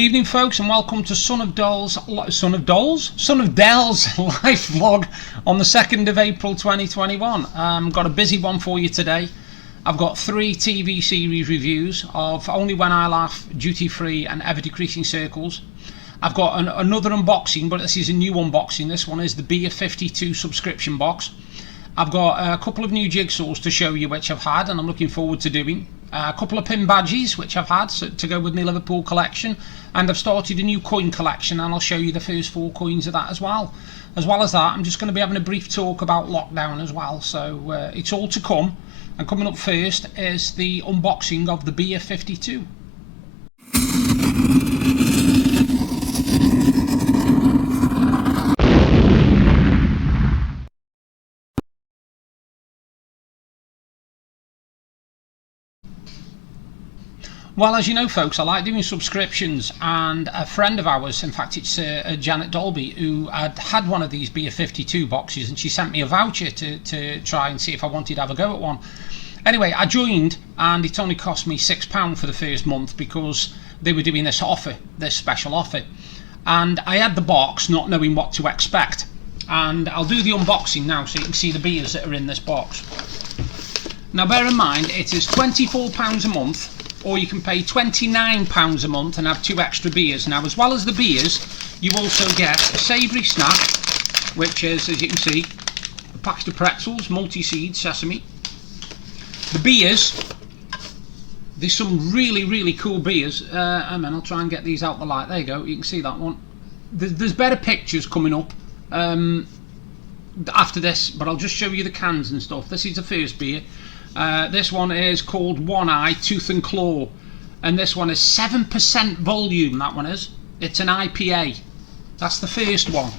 Evening folks, and welcome to Sonofdel's live vlog on the 2nd of April 2021. Got a busy one for you today. I've got 3 TV series reviews of Only When I Laugh, Duty Free and Ever Decreasing Circles. I've got another unboxing, but this is a new unboxing. This one is the Beer52 subscription box. I've got a couple of new jigsaws to show you which I've had and I'm looking forward to doing. A couple of pin badges which I've had to go with my Liverpool collection, and I've started a new coin collection and I'll show you the first 4 coins of that as well. As well as that, I'm just going to be having a brief talk about lockdown as well, so it's all to come. And coming up first is the unboxing of the Beer52. Well, as you know folks, I like doing subscriptions, and a friend of ours, in fact it's Janet Dolby, who had one of these Beer52 boxes, and she sent me a voucher to try and see if I wanted to have a go at one. Anyway, I joined and it only cost me £6 for the first month because they were doing this offer, this special offer. And I had the box not knowing what to expect. And I'll do the unboxing now so you can see the beers that are in this box. Now bear in mind, it is £24 a month, or you can pay £29 a month and have 2 extra beers. Now, as well as the beers, you also get a savoury snack, which is, as you can see, a packet of pretzels, multi-seed, sesame. The beers, there's some really cool beers. And then I'll try and get these out the light. There you go, you can see that one. There's better pictures coming up after this, but I'll just show you the cans and stuff. This is the first beer. This one is called One Eye Tooth and Claw, and this one is 7% volume. That one is. It's an IPA. That's the first one.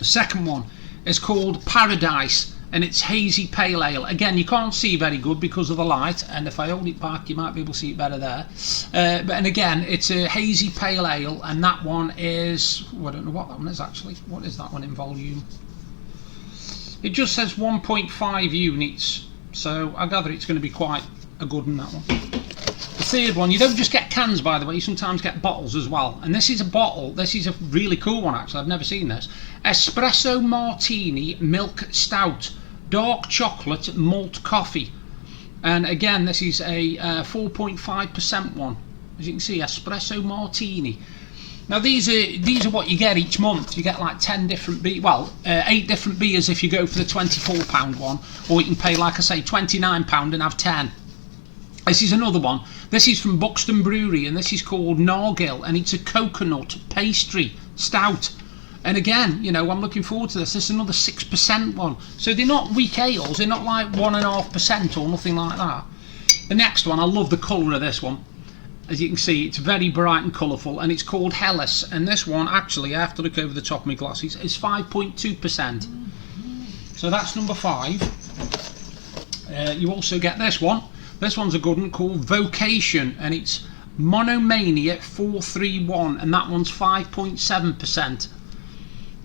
The second one is called Paradise, and it's hazy pale ale. Again, you can't see very good because of the light, and if I hold it back you might be able to see it better there. And again, it's a hazy pale ale, and that one is, well, I don't know what that one is actually. What is that one in volume? It just says 1.5 units. So I gather it's going to be quite a good one, that one. The third one, you don't just get cans, by the way, you sometimes get bottles as well. And this is a bottle, this is a really cool one actually, I've never seen this. Espresso Martini Milk Stout, dark chocolate malt coffee. And again, this is a 4.5% one. As you can see, Espresso Martini. Now these are what you get each month. You get like 10 different 8 different beers if you go for the £24 one, or you can pay, like I say, £29 and have 10. This is another one. This is from Buxton Brewery, and this is called Nargil, and it's a coconut pastry stout. And again, you know, I'm looking forward to this. This is another 6% one. So they're not weak ales. They're not like 1.5% or nothing like that. The next one, I love the colour of this one. As you can see, it's very bright and colourful, and it's called Hellas. And this one, actually, I have to look over the top of my glasses, is 5.2%. So that's number 5. You also get this one. This one's a good one called Vocation, and it's Monomania 431, and that one's 5.7%.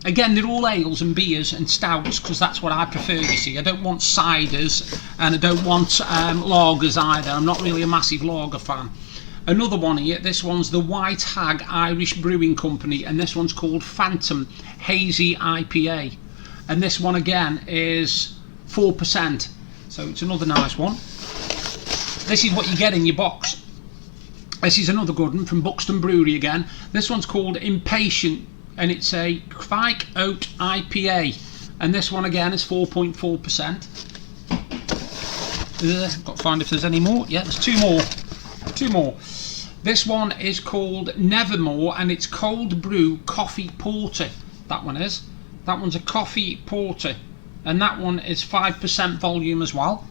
Again, they're all ales and beers and stouts, because that's what I prefer, you see. I don't want ciders, and I don't want lagers either. I'm not really a massive lager fan. Another one here, this one's the White Hag Irish Brewing Company, and this one's called Phantom Hazy IPA. And this one again is 4%, so it's another nice one. This is what you get in your box. This is another good one from Buxton Brewery again. This one's called Impatient, and it's a Kvike Oat IPA. And this one again is 4.4%. Got to find if there's any more. Yeah, there's 2 more. 2 more. This one is called Nevermore, and it's cold brew coffee porter. That one is. That one's a coffee porter, and that one is 5% volume as well.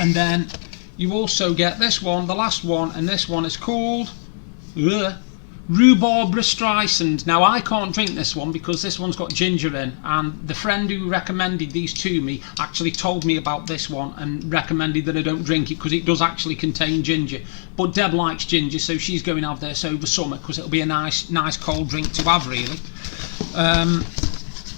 And then you also get this one, the last one, and this one is called Rhubarb Streisand. Now I can't drink this one because this one's got ginger in, and the friend who recommended these to me actually told me about this one and recommended that I don't drink it because it does actually contain ginger. But Deb likes ginger, so she's going to have this over summer because it'll be a nice cold drink to have, really.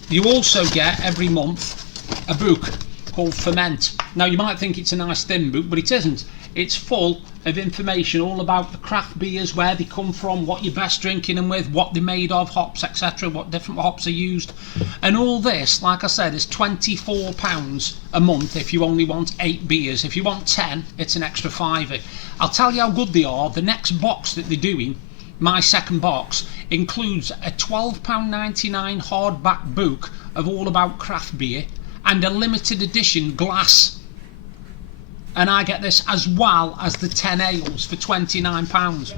You also get every month a book called Ferment. Now you might think it's a nice thin book, but it isn't. It's full of information all about the craft beers, where they come from, what you're best drinking them with, what they're made of, hops, etc., what different hops are used. And all this, like I said, is £24 a month if you only want 8 beers. If you want 10, it's an extra £5. I'll tell you how good they are. The next box that they're doing, my second box, includes a £12.99 hardback book of all about craft beer and a limited edition glass. And I get this as well as the 10 ales for £29.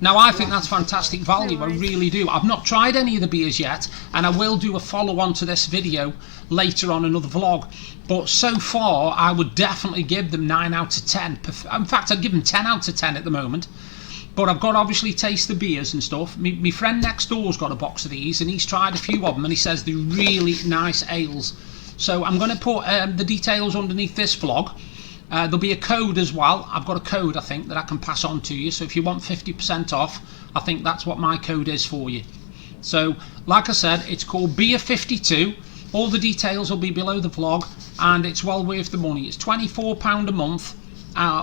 Now I think that's fantastic value, I really do. I've not tried any of the beers yet, and I will do a follow on to this video later on another vlog. But so far I would definitely give them 9 out of 10. In fact, I'd give them 10 out of 10 at the moment. But I've got to obviously taste the beers and stuff. My friend next door's got a box of these and he's tried a few of them and he says they're really nice ales. So I'm going to put the details underneath this vlog. There'll be a code as well. I've got a code, I think, that I can pass on to you. So if you want 50% off, I think that's what my code is for you. So, like I said, it's called Beer52. All the details will be below the vlog and it's well worth the money. It's £24 a month,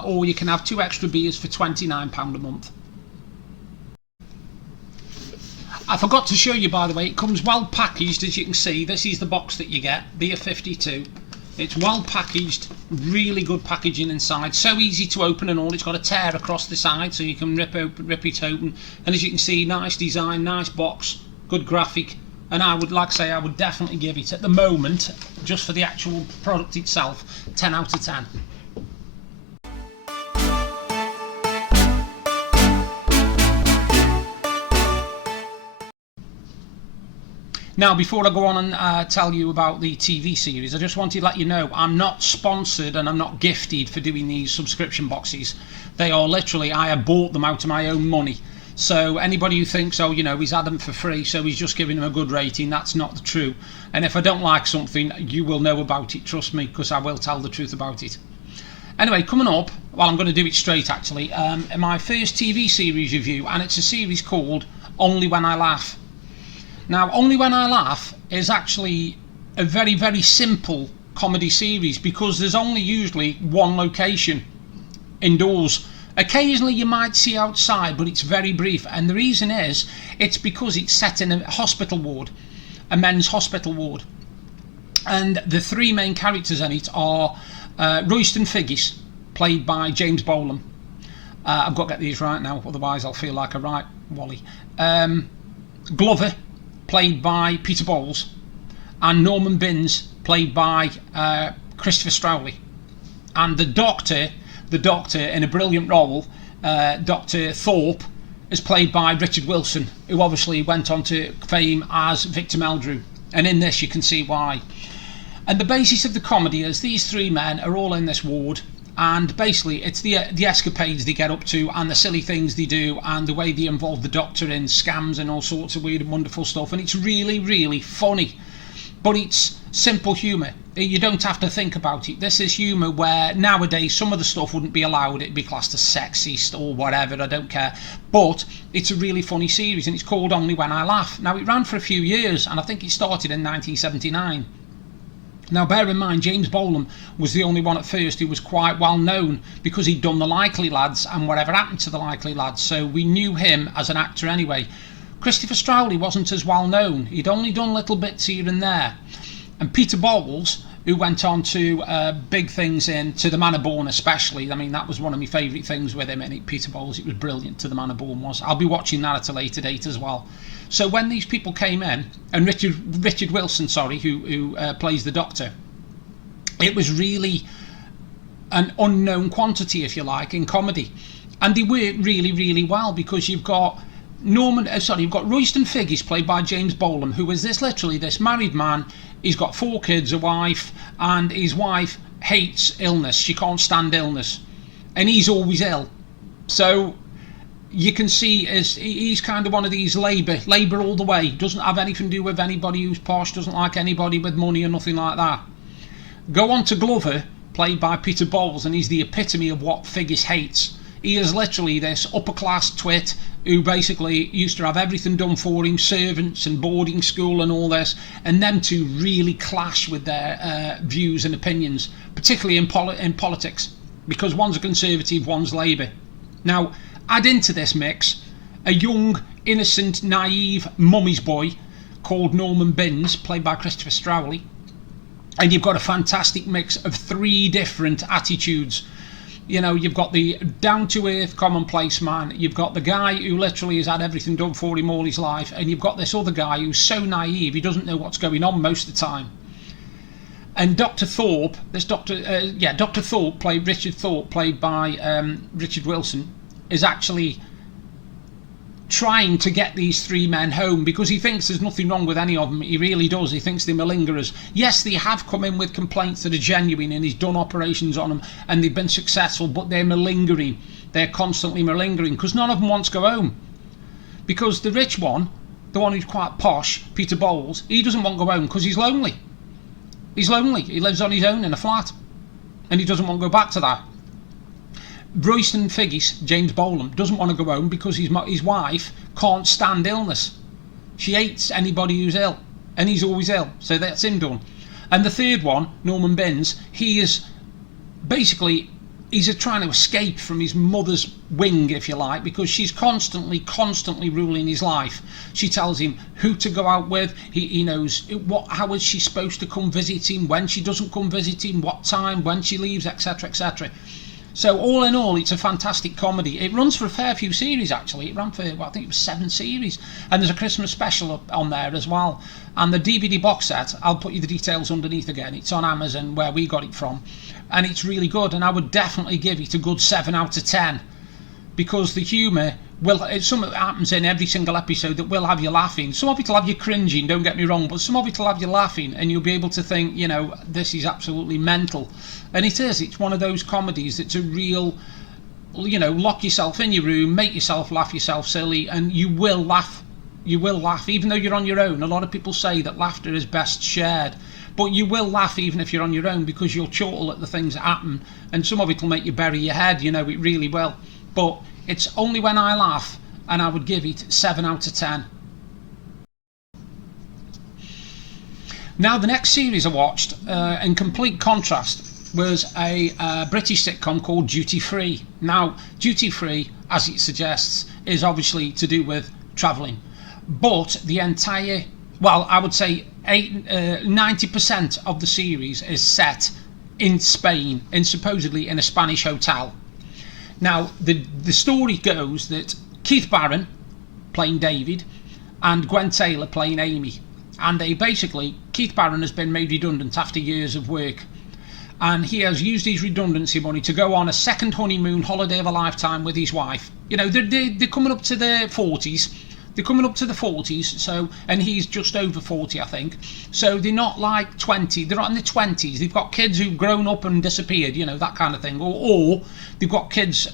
or you can have 2 extra beers for £29 a month. I forgot to show you, by the way, it comes well packaged, as you can see. This is the box that you get, Beer52. It's well packaged, really good packaging inside, so easy to open and all. It's got a tear across the side so you can rip it open, and as you can see, nice design, nice box, good graphic, and I would, like I say, I would definitely give it, at the moment, just for the actual product itself, 10 out of 10. Now, before I go on and tell you about the TV series, I just wanted to let you know I'm not sponsored and I'm not gifted for doing these subscription boxes. They are literally, I have bought them out of my own money. So anybody who thinks, oh, you know, he's had them for free, so he's just giving them a good rating, that's not true. And if I don't like something, you will know about it, trust me, because I will tell the truth about it. Anyway, coming up, well, I'm going to do it straight actually, my first TV series review, and it's a series called Only When I Laugh. Now, Only When I Laugh is actually a very, very simple comedy series because there's only usually one location, indoors. Occasionally you might see outside, but it's very brief, and the reason is, it's because it's set in a hospital ward, a men's hospital ward. And the 3 main characters in it are Royston Figgis, played by James Bolam. I've got to get these right now, otherwise I'll feel like a right Wally. Glover, played by Peter Bowles, and Norman Binns, played by Christopher Strowley. And the doctor in a brilliant role, Dr. Thorpe, is played by Richard Wilson, who obviously went on to fame as Victor Meldrew, and in this you can see why. And the basis of the comedy is these 3 men are all in this ward, and basically it's the escapades they get up to and the silly things they do and the way they involve the doctor in scams and all sorts of weird and wonderful stuff, and it's really, really funny. But it's simple humour. You don't have to think about it. This is humour where nowadays some of the stuff wouldn't be allowed. It'd be classed as sexist or whatever, I don't care. But it's a really funny series and it's called Only When I Laugh. Now, it ran for a few years and I think it started in 1979. Now, bear in mind, James Bolam was the only one at first who was quite well known because he'd done The Likely Lads and Whatever Happened to the Likely Lads, so we knew him as an actor anyway. Christopher Strowley wasn't as well known. He'd only done little bits here and there. And Peter Bowles, who went on to big things in To the Manor Born especially. I mean, that was one of my favourite things with him, and Peter Bowles, it was brilliant, To the Manor Born was. I'll be watching that at a later date as well. So when these people came in, and Richard Wilson, sorry, who plays the Doctor, it was really an unknown quantity, if you like, in comedy. And they work really, really well because you've got you've got Royston Figgis, played by James Bolam, who is literally this married man. He's got 4 kids, a wife, and his wife hates illness. She can't stand illness, and he's always ill. So you can see he's kind of one of these labour all the way. Doesn't have anything to do with anybody who's posh. Doesn't like anybody with money or nothing like that. Go on to Glover, played by Peter Bowles, and he's the epitome of what Figgis hates. He is literally this upper class twit who basically used to have everything done for him, servants and boarding school and all this, and them two really clash with their views and opinions, particularly in politics. because one's a Conservative, one's Labour. Now, add into this mix a young, innocent, naive mummy's boy called Norman Binns, played by Christopher Strowley, and you've got a fantastic mix of 3 different attitudes. You know, you've got the down-to-earth, commonplace man, you've got the guy who literally has had everything done for him all his life, and you've got this other guy who's so naive he doesn't know what's going on most of the time. And Dr. Thorpe, Dr. Thorpe, Richard Thorpe, played by Richard Wilson, is actually trying to get these 3 men home because he thinks there's nothing wrong with any of them. He really does. He thinks they're malingerers. Yes, they have come in with complaints that are genuine, and he's done operations on them and they've been successful, but they're malingering. They're constantly malingering because none of them wants to go home. Because the rich one, the one who's quite posh, Peter Bowles, he doesn't want to go home because he's lonely. He's lonely. He lives on his own in a flat and he doesn't want to go back to that. Royston Figgis, James Bolam, doesn't want to go home because his wife can't stand illness. She hates anybody who's ill, and he's always ill, so that's him done. And the third one, Norman Binns, he is basically, he's trying to escape from his mother's wing, if you like, because she's constantly ruling his life. She tells him who to go out with, he knows how is she supposed to come visit him, when she doesn't come visit him, what time, when she leaves, etc, etc. So all in all, it's a fantastic comedy. It runs for a fair few series, actually. It ran for, I think it was 7 series. And there's a Christmas special on there as well. And the DVD box set, I'll put you the details underneath again. It's on Amazon, where we got it from. And it's really good. And I would definitely give it a good 7 out of 10. Because the humour, some of it happens in every single episode that will have you laughing. Some of it will have you cringing, don't get me wrong, but some of it will have you laughing, and you'll be able to think, this is absolutely mental. And it is. It's one of those comedies that's a real, lock yourself in your room, make yourself laugh yourself silly, and you will laugh. You will laugh, even though you're on your own. A lot of people say that laughter is best shared. But you will laugh even if you're on your own, because you'll chortle at the things that happen, and some of it will make you bury your head, it really will. But it's only when I laugh, and I would give it 7 out of 10. Now, the next series I watched, in complete contrast, was a British sitcom called Duty Free. Now, Duty Free, as it suggests, is obviously to do with travelling. But the entire, I would say 90% of the series is set in Spain, supposedly in a Spanish hotel. Now, the story goes that Keith Barron, playing David, and Gwen Taylor playing Amy. And Keith Barron has been made redundant after years of work. And he has used his redundancy money to go on a second honeymoon holiday of a lifetime with his wife. They're coming up to their 40s. They're coming up to the 40s, and he's just over 40, I think. So they're not like 20, they're not in the 20s. They've got kids who've grown up and disappeared, that kind of thing. Or they've got kids,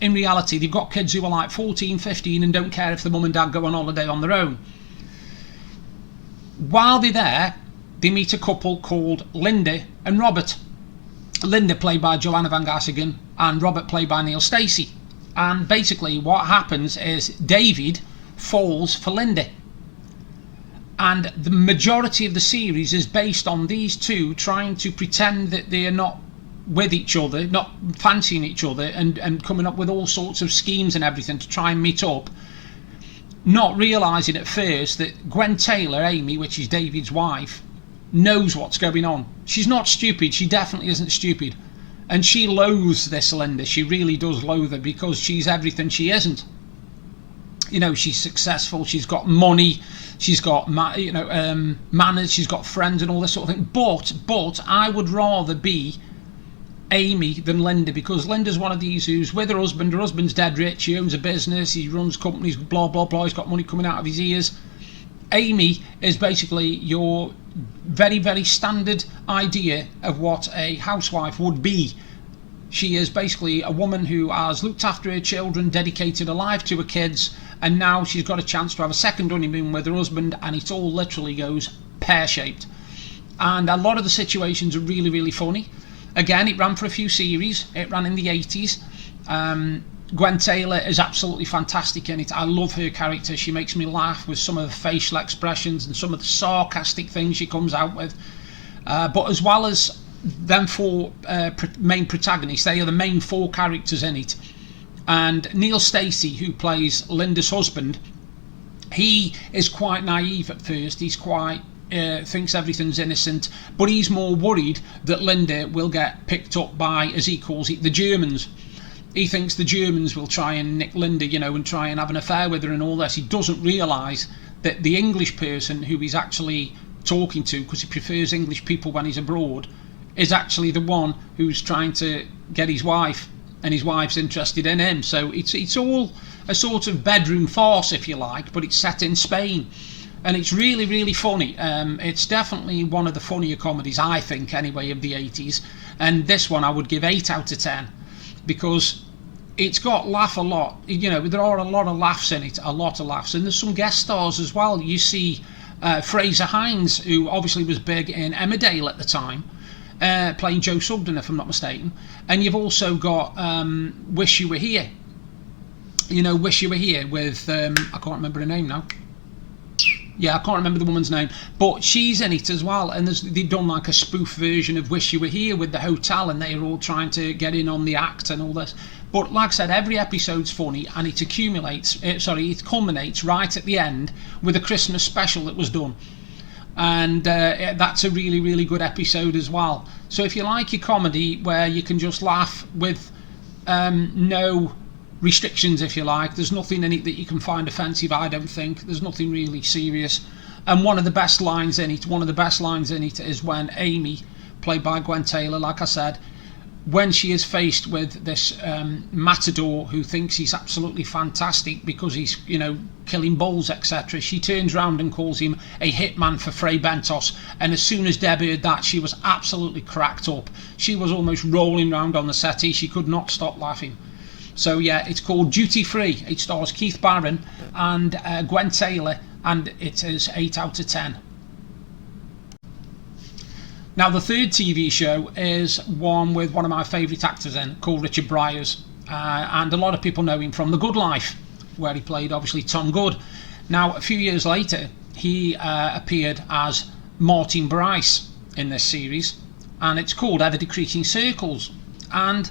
in reality, they've got kids who are like 14, 15 and don't care if the mum and dad go on holiday on their own. While they're there, they meet a couple called Linda and Robert. Linda, played by Joanna Van Gassingen, and Robert, played by Neil Stacey. And basically what happens is David falls for Linda, and the majority of the series is based on these two trying to pretend that they are not with each other, not fancying each other, and coming up with all sorts of schemes and everything to try and meet up, not realising at first that Gwen Taylor, Amy, which is David's wife, knows what's going on. She's not stupid. She definitely isn't stupid, and she loathes this Linda. She really does loathe her because she's everything she isn't. She's successful, she's got money, she's got manners, she's got friends and all this sort of thing. But I would rather be Amy than Linda, because Linda's one of these who's with her husband's dead rich, he owns a business, he runs companies, blah blah blah, he's got money coming out of his ears. Amy is basically your very, very standard idea of what a housewife would be. She is basically a woman who has looked after her children, dedicated her life to her kids, and now she's got a chance to have a second honeymoon with her husband, and it all literally goes pear-shaped. And a lot of the situations are really, really funny. Again, it ran for a few series. It ran in the 80s. Gwen Taylor is absolutely fantastic in it. I love her character. She makes me laugh with some of the facial expressions and some of the sarcastic things she comes out with. But as well as them four main protagonists, they are the main four characters in it. And Neil Stacey, who plays Linda's husband, he is quite naive at first. He's quite thinks everything's innocent, but he's more worried that Linda will get picked up by, as he calls it, the Germans. He thinks the Germans will try and nick Linda, you know, and try and have an affair with her and all this. He doesn't realise that the English person who he's actually talking to, because he prefers English people when he's abroad, is actually the one who's trying to get his wife, and his wife's interested in him. So it's all a sort of bedroom farce, if you like, but it's set in Spain. And it's really, really funny. It's definitely one of the funnier comedies, I think, anyway, of the 80s. And this one I would give 8 out of 10, because it's got laugh a lot. You know, there are a lot of laughs in it, a lot of laughs. And there's some guest stars as well. You see Fraser Hines, who obviously was big in Emmerdale at the time, playing Joe Sugden, if I'm not mistaken. And you've also got Wish You Were Here. You know, Wish You Were Here with, I can't remember her name now. Yeah, I can't remember the woman's name, but she's in it as well. And they've done like a spoof version of Wish You Were Here with the hotel, and they're all trying to get in on the act and all this. But like I said, every episode's funny, and it it culminates right at the end with a Christmas special that was done. And that's a really, really good episode as well. So if you like your comedy where you can just laugh with no restrictions, if you like, there's nothing in it that you can find offensive, I don't think. There's nothing really serious. And one of the best lines in it is when Amy, played by Gwen Taylor, like I said, when she is faced with this matador who thinks he's absolutely fantastic because he's, you know, killing bulls, etc., she turns round and calls him a hitman for Fray Bentos. And as soon as Deb heard that, she was absolutely cracked up. She was almost rolling round on the settee. She could not stop laughing. So yeah, it's called Duty Free. It stars Keith Barron and Gwen Taylor, and it is 8 out of 10. Now the third TV show is one with one of my favourite actors in, called Richard Briers, and a lot of people know him from The Good Life, where he played obviously Tom Good. Now a few years later he appeared as Martin Bryce in this series, and it's called Ever Decreasing Circles. And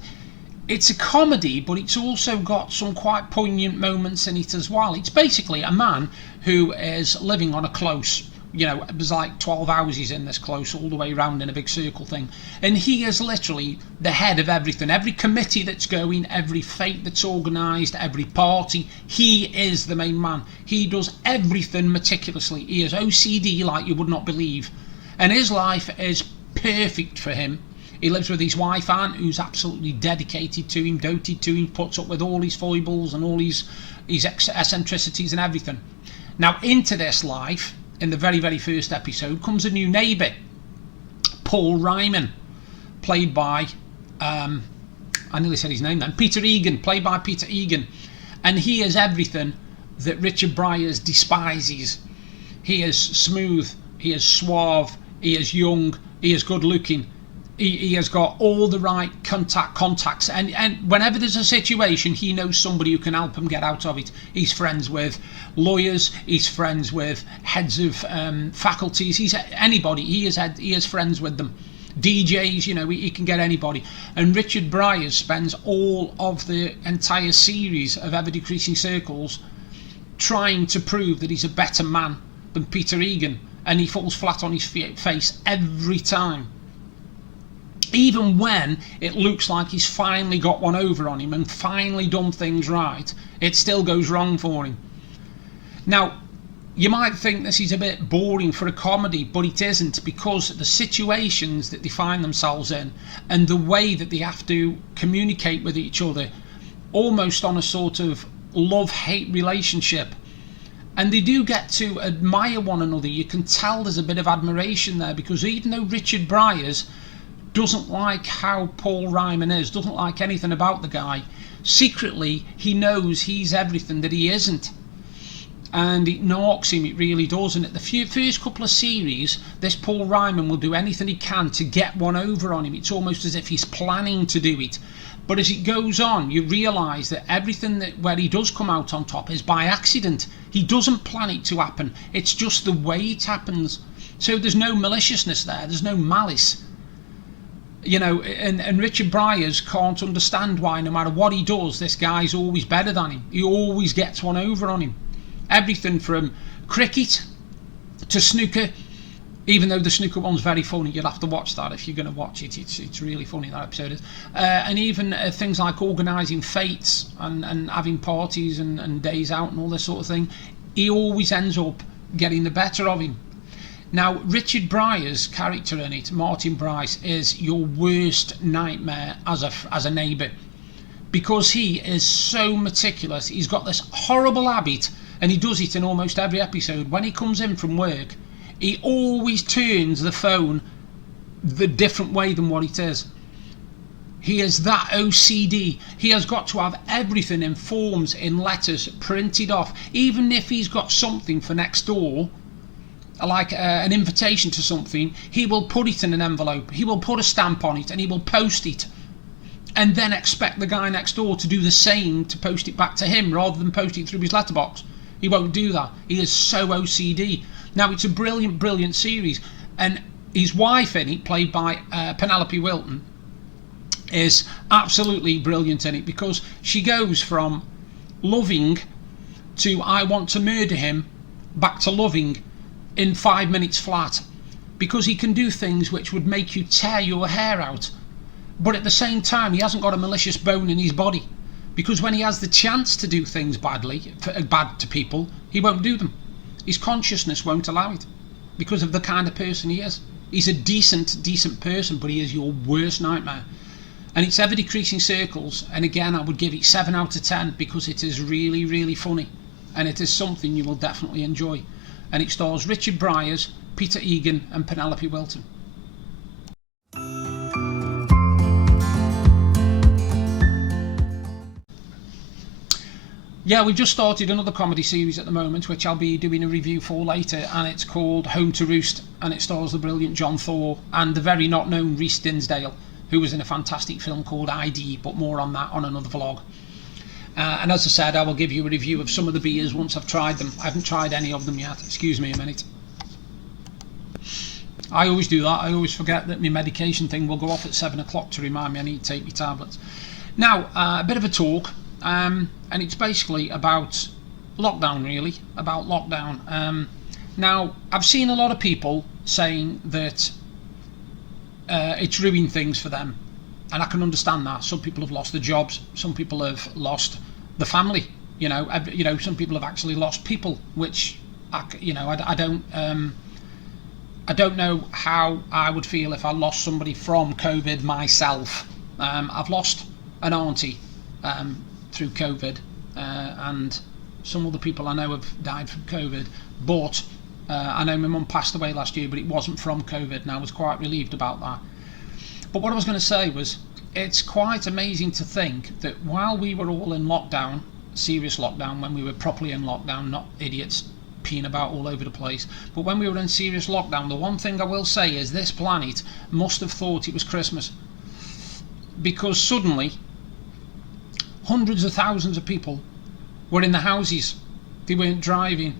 it's a comedy, but it's also got some quite poignant moments in it as well. It's basically a man who is living on a close. You know, it was like 12 houses in this close, all the way around in a big circle thing. And he is literally the head of everything. Every committee that's going, every fete that's organised, every party, he is the main man. He does everything meticulously. He is OCD like you would not believe. And his life is perfect for him. He lives with his wife Anne, who's absolutely dedicated to him, doted to him, puts up with all his foibles and all his eccentricities and everything. Now into this life, in the very, very first episode, comes a new neighbour, Paul Ryman, played by, I nearly said his name then, Peter Egan, played by Peter Egan. And he is everything that Richard Briers despises. He is smooth, he is suave, he is young, he is good looking. He has got all the right contacts, and whenever there's a situation, he knows somebody who can help him get out of it. He's friends with lawyers, he's friends with heads of faculties, he's anybody. He is friends with them. DJs, you know, he can get anybody. And Richard Briers spends all of the entire series of Ever Decreasing Circles trying to prove that he's a better man than Peter Egan, and he falls flat on his face every time. Even when it looks like he's finally got one over on him and finally done things right, it still goes wrong for him. Now, you might think this is a bit boring for a comedy, but it isn't, because the situations that they find themselves in and the way that they have to communicate with each other, almost on a sort of love-hate relationship. And they do get to admire one another. You can tell there's a bit of admiration there, because even though Richard Briers doesn't like how Paul Ryman is, doesn't like anything about the guy, secretly he knows he's everything that he isn't. And it knocks him, it really does. And at the first couple of series, this Paul Ryman will do anything he can to get one over on him. It's almost as if he's planning to do it. But as it goes on, you realise that everything where he does come out on top is by accident. He doesn't plan it to happen. It's just the way it happens. So there's no maliciousness there, there's no malice. You know, and Richard Briers can't understand why no matter what he does, this guy's always better than him. He always gets one over on him. Everything from cricket to snooker, even though the snooker one's very funny. You'll have to watch that if you're going to watch it. It's really funny, that episode is. And even things like organising fetes and having parties and days out and all this sort of thing, he always ends up getting the better of him. Now, Richard Briers' character in it, Martin Bryce, is your worst nightmare as a neighbour, because he is so meticulous. He's got this horrible habit, and he does it in almost every episode. When he comes in from work, he always turns the phone the different way than what it is. He is that OCD. He has got to have everything in forms, in letters, printed off. Even if he's got something for next door, like an invitation to something, he will put it in an envelope, he will put a stamp on it, and he will post it, and then expect the guy next door to do the same, to post it back to him rather than post it through his letterbox. He won't do that. He is so OCD. Now, it's a brilliant series, and his wife in it, played by Penelope Wilton, is absolutely brilliant in it, because she goes from loving to I want to murder him back to loving in 5 minutes flat, because he can do things which would make you tear your hair out, but at the same time he hasn't got a malicious bone in his body, because when he has the chance to do things bad to people, he won't do them. His consciousness won't allow it, because of the kind of person he is. He's a decent person, but he is your worst nightmare. And it's ever decreasing circles, and again I would give it 7 out of 10, because it is really funny, and it is something you will definitely enjoy. And it stars Richard Briers, Peter Egan and Penelope Wilton. Yeah, we've just started another comedy series at the moment, which I'll be doing a review for later, and it's called Home to Roost, and it stars the brilliant John Thor and the very not known Rhys Dinsdale, who was in a fantastic film called ID, but more on that on another vlog. And as I said, I will give you a review of some of the beers once I've tried them. I haven't tried any of them yet. Excuse me a minute. I always do that. I always forget that my medication thing will go off at 7 o'clock to remind me I need to take my tablets. Now, a bit of a talk, and it's basically about lockdown, really. About lockdown. Now, I've seen a lot of people saying that it's ruined things for them. And I can understand that. Some people have lost their jobs. Some people have lost the family. Some people have actually lost people, which I don't know how I would feel if I lost somebody from COVID myself. I've lost an auntie through COVID, and some other people I know have died from COVID. But I know my mum passed away last year, but it wasn't from COVID, and I was quite relieved about that. But what I was going to say was, it's quite amazing to think that while we were all in lockdown, serious lockdown, when we were properly in lockdown, not idiots peeing about all over the place, but when we were in serious lockdown, the one thing I will say is this planet must have thought it was Christmas, because suddenly hundreds of thousands of people were in the houses. They weren't driving,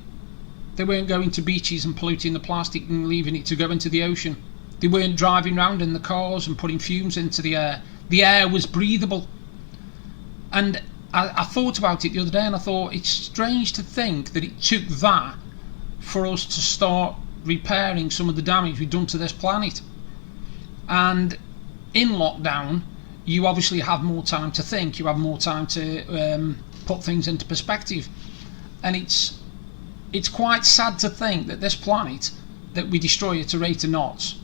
they weren't going to beaches and polluting the plastic and leaving it to go into the ocean. They weren't driving around in the cars and putting fumes into the air. The air was breathable. And I thought about it the other day, and I thought it's strange to think that it took that for us to start repairing some of the damage we've done to this planet. And in lockdown, you obviously have more time to think, you have more time to put things into perspective. And it's quite sad to think that this planet, that we destroy at a rate of knots,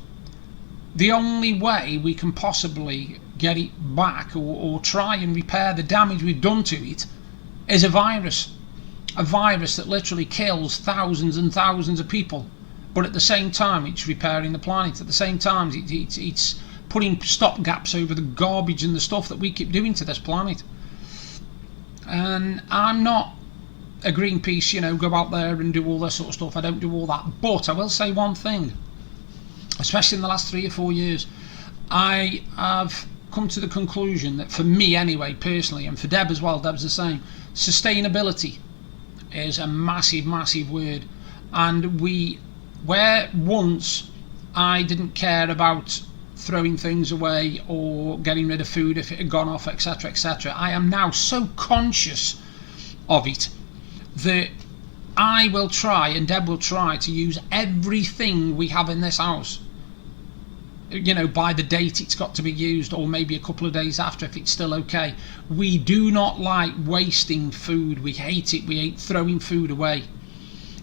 the only way we can possibly get it back or try and repair the damage we've done to it is a virus that literally kills thousands and thousands of people, but at the same time it's repairing the planet. At the same time it's putting stop gaps over the garbage and the stuff that we keep doing to this planet. And I'm not a Greenpeace, go out there and do all this sort of stuff. I don't do all that, but I will say one thing, especially in the last 3 or 4 years, I have come to the conclusion that, for me anyway, personally, and for Deb as well, Deb's the same, sustainability is a massive word. And where once I didn't care about throwing things away or getting rid of food if it had gone off, etc., etc. I am now so conscious of it that I will try, and Deb will try, to use everything we have in this house, you know, by the date it's got to be used, or maybe a couple of days after if it's still okay. We do not like wasting food. We hate it. We hate throwing food away.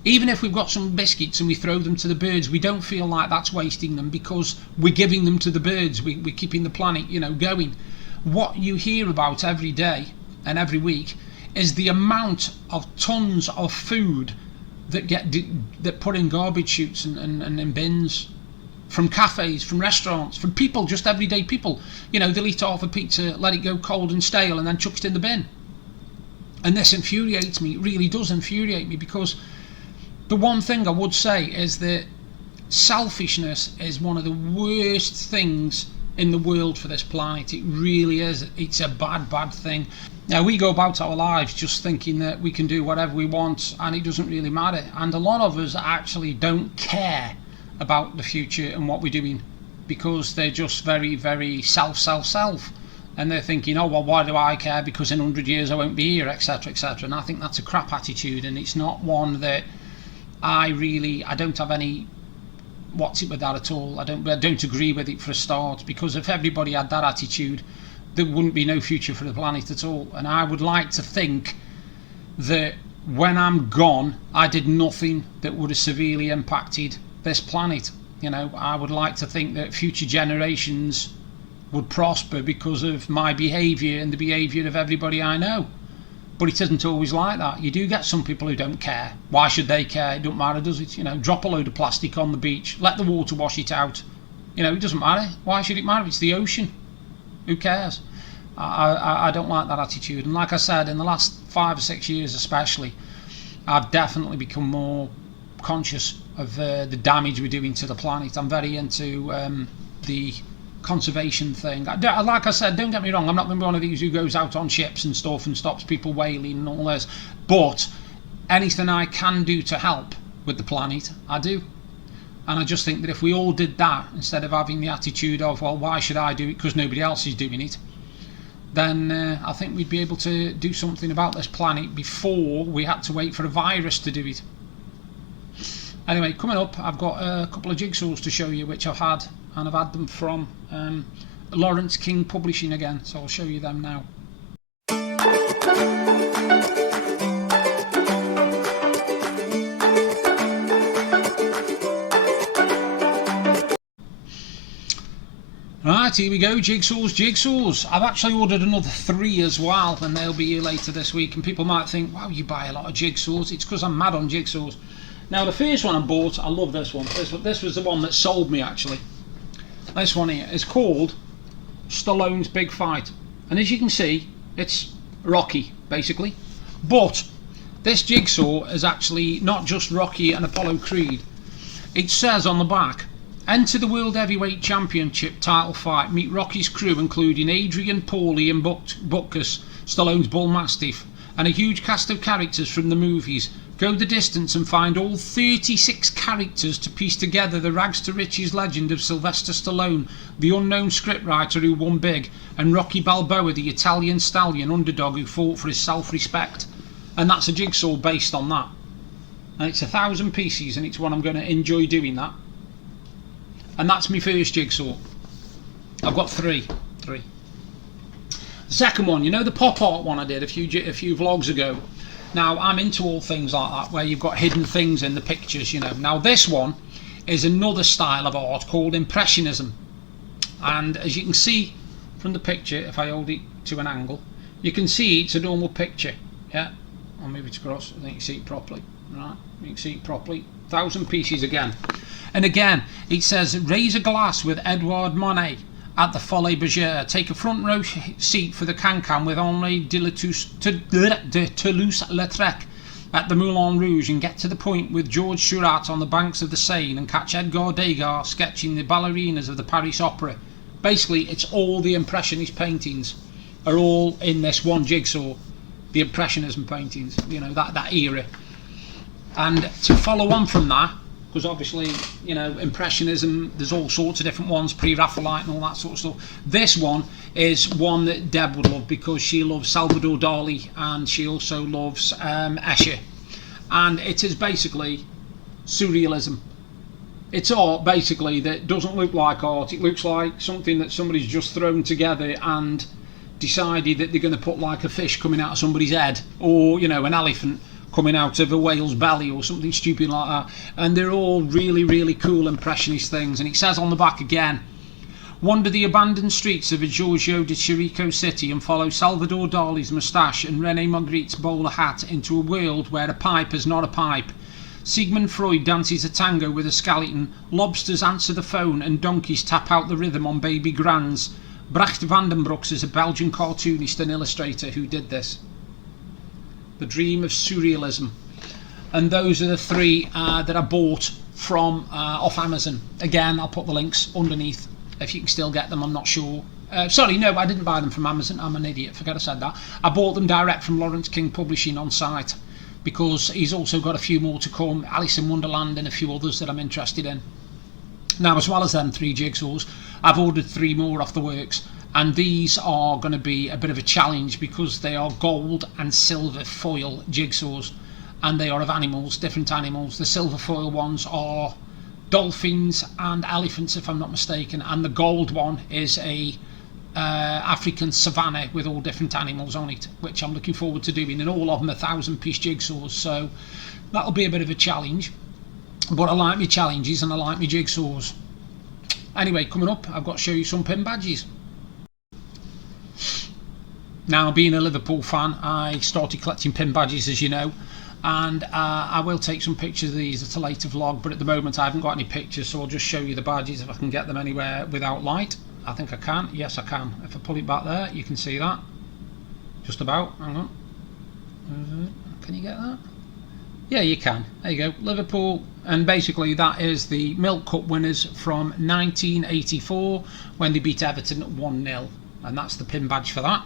Even if we've got some biscuits and we throw them to the birds, we don't feel like that's wasting them, because we're giving them to the birds. We're keeping the planet, you know, going. What you hear about every day and every week is the amount of tons of food that put in garbage chutes and in bins, from cafes, from restaurants, from people, just everyday people. You know, they'll eat half a pizza, let it go cold and stale, and then chuck it in the bin. And this infuriates me. It really does infuriate me, because the one thing I would say is that selfishness is one of the worst things in the world for this planet. It really is. It's a bad, bad thing. Now, we go about our lives just thinking that we can do whatever we want and it doesn't really matter. And a lot of us actually don't care about the future and what we're doing, because they're just very, very self. And they're thinking, oh, well, why do I care? Because in 100 years I won't be here, etc., etc. And I think that's a crap attitude, and it's not one that I don't have any what's it with that at all. I don't agree with it for a start, because if everybody had that attitude, there wouldn't be no future for the planet at all. And I would like to think that when I'm gone, I did nothing that would have severely impacted this planet. You know, I would like to think that future generations would prosper because of my behaviour and the behaviour of everybody I know. But it isn't always like that. You do get some people who don't care. Why should they care? It don't matter, does it? You know, drop a load of plastic on the beach, let the water wash it out. You know, it doesn't matter. Why should it matter? It's the ocean. Who cares? I don't like that attitude. And like I said, in the last 5 or 6 years especially, I've definitely become more conscious of the damage we're doing to the planet. I'm very into the conservation thing. Like I said, don't get me wrong, I'm not going to be one of these who goes out on ships and stuff and stops people whaling and all this, but anything I can do to help with the planet, I do. And I just think that if we all did that, instead of having the attitude of, well, why should I do it because nobody else is doing it, then I think we'd be able to do something about this planet before we had to wait for a virus to do it. Anyway, coming up, I've got a couple of jigsaws to show you which I've had, and I've had them from Laurence King Publishing again, so I'll show you them now. Right, here we go, jigsaws. I've actually ordered another 3 as well, and they'll be here later this week. And people might think, wow, you buy a lot of jigsaws. It's because I'm mad on jigsaws. Now, the first one I bought, I love this one. This was the one that sold me, actually. This one here is called Stallone's Big Fight. And as you can see, it's Rocky, basically. But this jigsaw is actually not just Rocky and Apollo Creed. It says on the back, enter the World Heavyweight Championship title fight. Meet Rocky's crew, including Adrian, Paulie and Butkus, Stallone's Bull Mastiff, and a huge cast of characters from the movies. Go the distance and find all 36 characters to piece together the rags to riches legend of Sylvester Stallone, the unknown scriptwriter who won big, and Rocky Balboa, the Italian stallion underdog who fought for his self-respect. And that's a jigsaw based on that. And it's 1,000 pieces, and it's one I'm going to enjoy doing that. And that's my first jigsaw. I've got three. The second one, you know the pop art one I did a few vlogs ago? Now, I'm into all things like that, where you've got hidden things in the pictures, you know. Now, this one is another style of art called Impressionism. And as you can see from the picture, if I hold it to an angle, you can see it's a normal picture. Yeah, I'll move it across, I think you see it properly. Right, you can see it properly. 1,000 pieces again. And again, it says, raise a glass with Edouard Monet at the Folie Bergère. Take a front row seat for the Can-Can with Henri de Toulouse-Lautrec at the Moulin Rouge, and get to the point with Georges Seurat on the banks of the Seine, and catch Edgar Degas sketching the ballerinas of the Paris Opera. Basically, it's all the Impressionist paintings are all in this one jigsaw. The Impressionism paintings, you know, that era. And to follow on from that, because obviously, you know, Impressionism, there's all sorts of different ones, Pre-Raphaelite and all that sort of stuff. This one is one that Deb would love because she loves Salvador Dali and she also loves Escher. And it is basically surrealism. It's art basically that doesn't look like art. It looks like something that somebody's just thrown together and decided that they're going to put like a fish coming out of somebody's head, or, you know, an elephant coming out of a whale's belly or something stupid like that. And they're all really, really cool impressionist things. And it says on the back again, wander the abandoned streets of a Giorgio de Chirico city and follow Salvador Dali's moustache and René Magritte's bowler hat into a world where a pipe is not a pipe. Sigmund Freud dances a tango with a skeleton, lobsters answer the phone and donkeys tap out the rhythm on baby grands. Bracht van den Broeks is a Belgian cartoonist and illustrator who did this. The dream of surrealism. And those are the three that I bought from off Amazon. Again, I'll put the links underneath if you can still get them. I'm not sure. Sorry, no, I didn't buy them from Amazon. I'm an idiot. Forget I said that. I bought them direct from Laurence King Publishing on site, because he's also got a few more to come, Alice in Wonderland and a few others that I'm interested in. Now, as well as them 3 jigsaws, I've ordered 3 more off the works, and these are going to be a bit of a challenge because they are gold and silver foil jigsaws, and they are of animals, different animals. The silver foil ones are dolphins and elephants, if I'm not mistaken, and the gold one is a African savannah with all different animals on it, which I'm looking forward to doing, and all of them are 1,000-piece jigsaws, so that'll be a bit of a challenge. But I like my challenges and I like my jigsaws. Anyway, coming up, I've got to show you some pin badges. Now, being a Liverpool fan, I started collecting pin badges, as you know, and I will take some pictures of these at a later vlog, but at the moment I haven't got any pictures, so I'll just show you the badges if I can get them anywhere without light. I think I can. Yes, I can. If I pull it back there, you can see that. Just about. Hang on. Can you get that? Yeah, you can. There you go. Liverpool. And basically that is the Milk Cup winners from 1984 when they beat Everton 1-0. And that's the pin badge for that.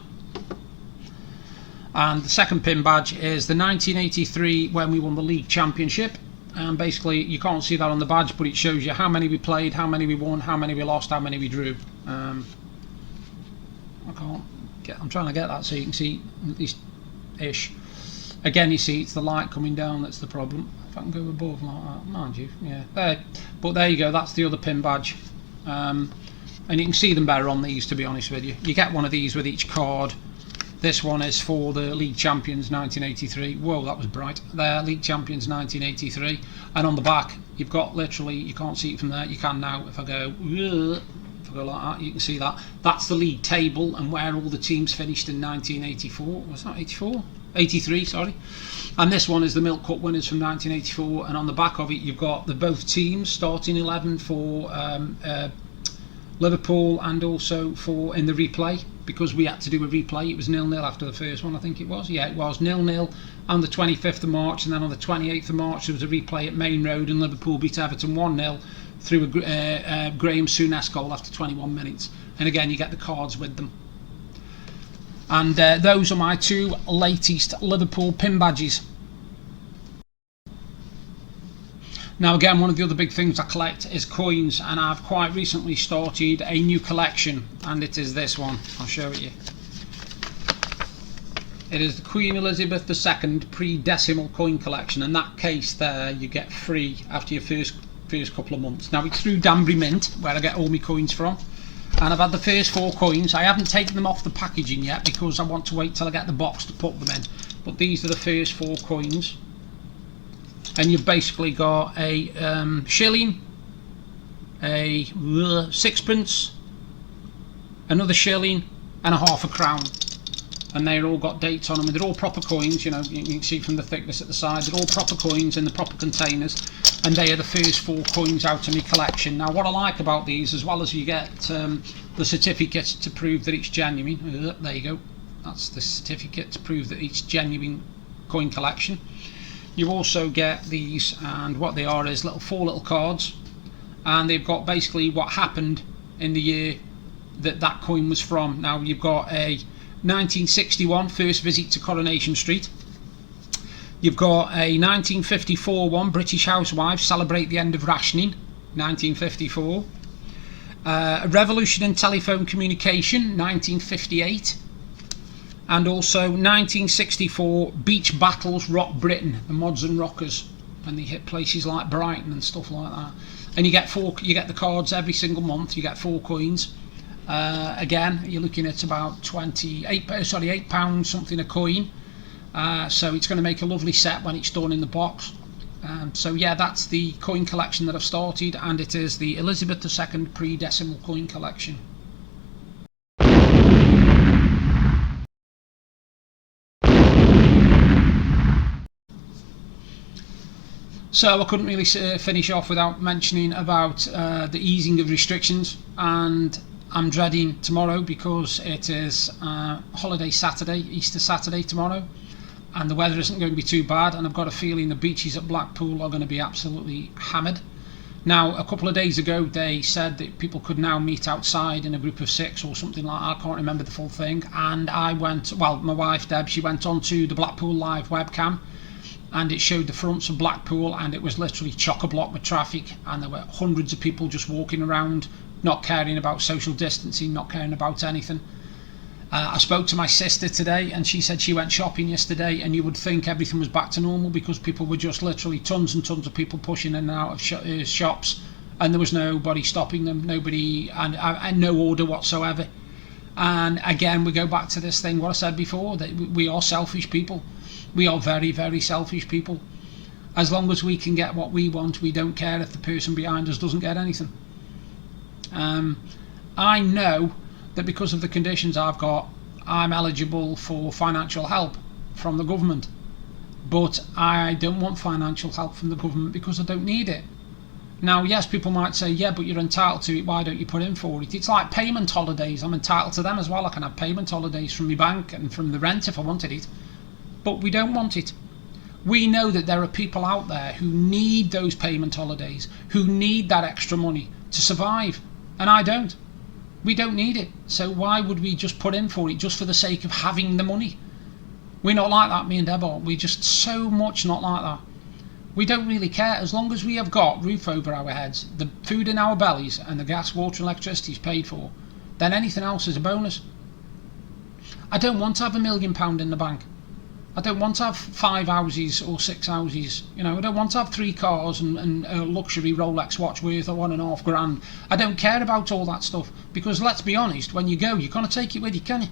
And the second pin badge is the 1983 when we won the league championship. And basically you can't see that on the badge, but it shows you how many we played, how many we won, how many we lost, how many we drew. I'm trying to get that so you can see at least ish. Again, you see it's the light coming down that's the problem. If I can go above like that, mind you, yeah. There, but there you go, that's the other pin badge. And you can see them better on these, to be honest with you. You get one of these with each card. This one is for the League Champions 1983. Whoa, that was bright. There, League Champions 1983. And on the back, you've got literally, you can't see it from there, you can now. If I go like that, you can see that. That's the league table and where all the teams finished in 1984. Was that 84? 83, sorry. And this one is the Milk Cup winners from 1984. And on the back of it, you've got the both teams starting 11 for Liverpool and also for in the replay, because we had to do a replay. It was 0-0 after the first one, I think it was. Yeah, it was 0-0 on the 25th of March, and then on the 28th of March there was a replay at Main Road, and Liverpool beat Everton 1-0 through a Graham Souness goal after 21 minutes. And again, you get the cards with them. And those are my 2 latest Liverpool pin badges. Now again, one of the other big things I collect is coins, and I've quite recently started a new collection, and it is this one. I'll show it you. It is the Queen Elizabeth II pre-decimal coin collection, and that case there you get free after your first couple of months. Now it's through Danbury Mint, where I get all my coins from, and I've had the first 4 coins. I haven't taken them off the packaging yet because I want to wait till I get the box to put them in, but these are the first 4 coins. And you've basically got a shilling, a sixpence, another shilling, and a half a crown. And they're all got dates on them, and they're all proper coins. You know, you can see from the thickness at the side, they're all proper coins in the proper containers, and they are the first 4 coins out of my collection. Now what I like about these, as well as you get the certificate to prove that it's genuine, there you go, that's the certificate to prove that it's genuine coin collection. You also get these, and what they are is 4 little cards, and they've got basically what happened in the year that coin was from. Now you've got a 1961 first visit to Coronation Street, You've got a 1954 one, British Housewives Celebrate the End of Rationing, 1954. A Revolution in Telephone Communication, 1958. And also 1964 Beach Battles Rock Britain, the Mods and Rockers, and they hit places like Brighton and stuff like that. And you get the cards every single month. You get 4 coins. Again, you're looking at about £8 something a coin. So it's going to make a lovely set when it's done in the box. So yeah, that's the coin collection that I've started, and it is the Elizabeth II pre-decimal coin collection. So I couldn't really finish off without mentioning about the easing of restrictions, and I'm dreading tomorrow because it is holiday Saturday, Easter Saturday tomorrow, and the weather isn't going to be too bad, and I've got a feeling the beaches at Blackpool are going to be absolutely hammered. Now, a couple of days ago they said that people could now meet outside in a group of 6 or something like that. I can't remember the full thing, and I went, well, my wife Deb, she went onto the Blackpool Live webcam, and it showed the fronts of Blackpool, and it was literally chock-a-block with traffic, and there were hundreds of people just walking around, not caring about social distancing, not caring about anything. I spoke to my sister today, and she said she went shopping yesterday, and you would think everything was back to normal because people were just literally tons and tons of people pushing in and out of shops, and there was nobody stopping them, nobody, and no order whatsoever. And again, we go back to this thing what I said before, that we are selfish people. We are very, very selfish people. As long as we can get what we want, we don't care if the person behind us doesn't get anything. I know that because of the conditions I've got, I'm eligible for financial help from the government. But I don't want financial help from the government because I don't need it. Now, yes, people might say, yeah, but you're entitled to it, why don't you put in for it? It's like payment holidays. I'm entitled to them as well. I can have payment holidays from my bank and from the rent if I wanted it. But we don't want it. We know that there are people out there who need those payment holidays, who need that extra money to survive, and I don't. We don't need it, so why would we just put in for it just for the sake of having the money? We're not like that, me and Deb are. We're just so much not like that. We don't really care. As long as we have got roof over our heads, the food in our bellies, and the gas, water and electricity is paid for, then anything else is a bonus. I don't want to have £1 million in the bank. I don't want to have 5 houses or 6 houses. You know, I don't want to have 3 cars and a luxury Rolex watch worth of £1.5 grand. I don't care about all that stuff because, let's be honest, when you go, you can't take it with you, can you?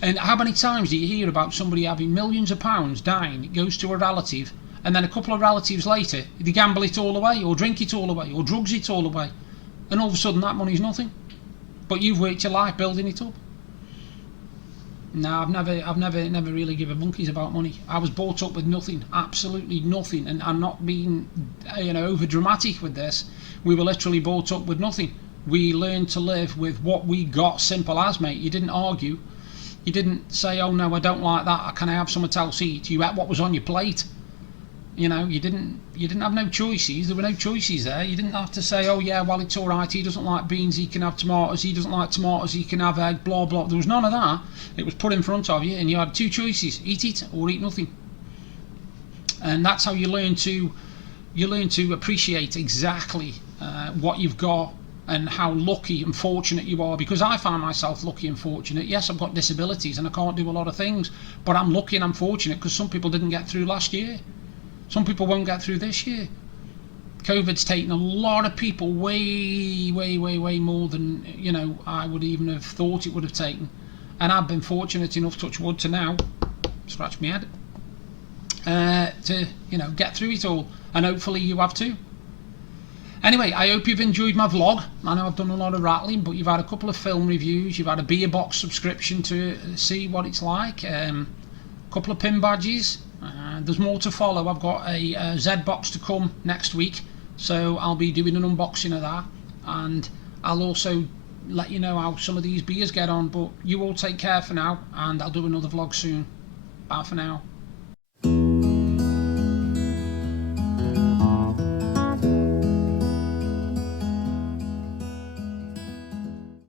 And how many times do you hear about somebody having millions of pounds, dying, it goes to a relative, and then a couple of relatives later, they gamble it all away, or drink it all away, or drugs it all away, and all of a sudden that money's nothing. But you've worked your life building it up. No, I've never really given monkeys about money. I was brought up with nothing, absolutely nothing, and I'm not being, over dramatic with this. We were literally brought up with nothing. We learned to live with what we got, simple as, mate. You didn't argue. You didn't say, oh no, I don't like that. Can I have something else to eat? You ate what was on your plate. You know, you didn't have no choices. There were no choices there. You didn't have to say, oh yeah, well, it's all right. He doesn't like beans, he can have tomatoes. He doesn't like tomatoes, he can have egg, blah, blah. There was none of that. It was put in front of you, and you had 2 choices. Eat it or eat nothing. And that's how you learn to appreciate exactly what you've got and how lucky and fortunate you are, because I find myself lucky and fortunate. Yes, I've got disabilities and I can't do a lot of things, but I'm lucky and I'm fortunate because some people didn't get through last year. Some people won't get through this year. COVID's taken a lot of people way more than, I would even have thought it would have taken. And I've been fortunate enough, touch wood, to now scratch my head, to get through it all, and hopefully you have too. Anyway, I hope you've enjoyed my vlog. I know I've done a lot of rattling, but you've had a couple of film reviews, you've had a beer box subscription to see what it's like, a couple of pin badges. There's more to follow. I've got a Z box to come next week, so I'll be doing an unboxing of that, and I'll also let you know how some of these beers get on. But you all take care for now, and I'll do another vlog soon. Bye for now.